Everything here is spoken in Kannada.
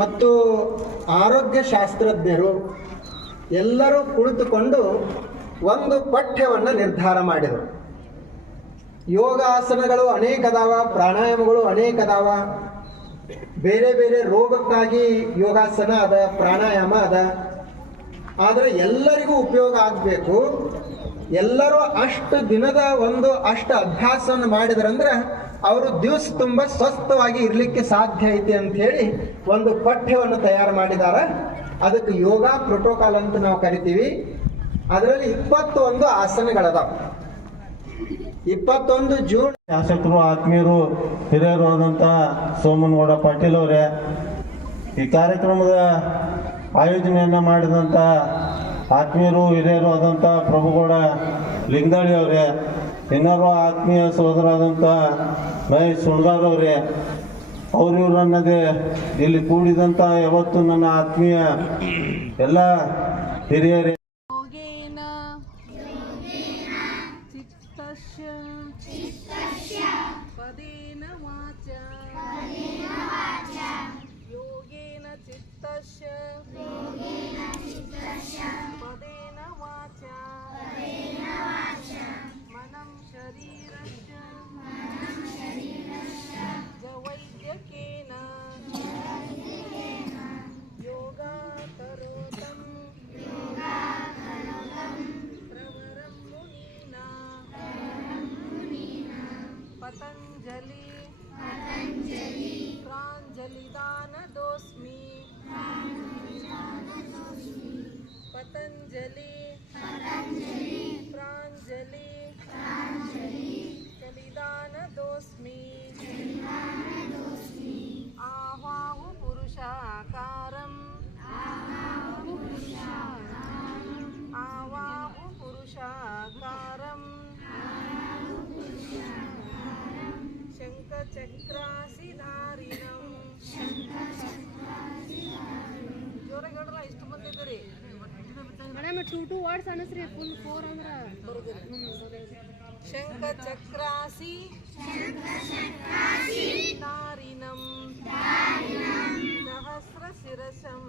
ಮತ್ತು ಆರೋಗ್ಯ ಶಾಸ್ತ್ರಜ್ಞರು ಎಲ್ಲರೂ ಕುಳಿತುಕೊಂಡು ಒಂದು ಪಠ್ಯವನ್ನು ನಿರ್ಧಾರ ಮಾಡಿದರು. ಯೋಗಾಸನಗಳು ಅನೇಕ ಅದಾವ, ಪ್ರಾಣಾಯಾಮಗಳು ಅನೇಕ ಅದಾವ. ಬೇರೆ ಬೇರೆ ರೋಗಕ್ಕಾಗಿ ಯೋಗಾಸನ ಅದ, ಪ್ರಾಣಾಯಾಮ ಅದ. ಆದರೆ ಎಲ್ಲರಿಗೂ ಉಪಯೋಗ ಆಗಬೇಕು. ಎಲ್ಲರೂ ಅಷ್ಟು ದಿನದ ಅಷ್ಟು ಅಭ್ಯಾಸವನ್ನು ಮಾಡಿದ್ರಂದ್ರೆ ಅವರು ದಿವಸ ತುಂಬ ಸ್ವಸ್ಥವಾಗಿ ಇರಲಿಕ್ಕೆ ಸಾಧ್ಯ ಐತೆ ಅಂತ ಹೇಳಿ ಒಂದು ಪಠ್ಯವನ್ನು ತಯಾರು ಮಾಡಿದ್ದಾರೆ. ಅದಕ್ಕೆ ಯೋಗ ಪ್ರೋಟೋಕಾಲ್ ಅಂತ ನಾವು ಕರಿತೀವಿ. ಅದರಲ್ಲಿ 21 ಆಸನಗಳದಾವ. 21 ಜೂನ್ ಶಾಸಕರು, ಆತ್ಮೀಯರು, ಹಿರಿಯರು ಆದಂಥ ಸೋಮನಗೌಡ ಪಾಟೀಲ್ ಅವರೇ, ಈ ಕಾರ್ಯಕ್ರಮದ ಆಯೋಜನೆಯನ್ನು ಮಾಡಿದಂಥ ಆತ್ಮೀಯರು, ಹಿರಿಯರು ಆದಂಥ ಪ್ರಭುಗೌಡ ಲಿಂಗಾಳಿ ಅವರೇ, ಇನ್ನೋರ್ವ ಆತ್ಮೀಯ ಸಹೋದರಾದಂಥ ಮಹೇಶ್ ಸುಣ್ಗಾರ್ ಅವರೇ, ಇವರನ್ನದೇ ಇಲ್ಲಿ ಕೂಡಿದಂಥ ಯಾವತ್ತು ನನ್ನ ಆತ್ಮೀಯ ಎಲ್ಲ ಹಿರಿಯರೇ, ಪದೇನ ವಾಚ ಯೋಗೇನ ಚಿತ್ತಸ್ಯ ಪದೇನ ವಾಚ ಮನಂ ಶರೀರಸ್ಯ ವೈದ್ಯಕೇನ ಯೋಗ ಕರೋತಂ ಪ್ರವರಂ ಮುನೀನಾ ಪತಂಜಲಿ ಪ್ರಾಂಜಲಿದಾನದೋಸ್ಮಿ ಪತಂಜಲಿ ಪ್ರಾಂಜಲಿ ಚಲಿದಾನದೋಸ್ಮಿ ಆಹ್ವಾಹು ಪುರುಷಾಕಾರಂ ಆವಾಹು ಪುರುಷಾಕಾರಂ ಶಂಖಚಕ್ರಾಸಿಧಾರಿಣಂ. ಜೋರಾಗಿ ಹೇಳ್ರಲ್ಲ, ಇಷ್ಟು ಬಂದಿದ್ದೀರಿ ಮೇಡಮ್. 2 ವರ್ಡ್ಸ್ ಅನಸ್ರಿ, ಫುಲ್ 4 ಅಂದ್ರ ಬರುದಿಲ್ಲ. ಶಂಖಚಕ್ರಾಸಿಧಾರಿಣಂ ಸಹಸ್ರ ಶಿರಸಂ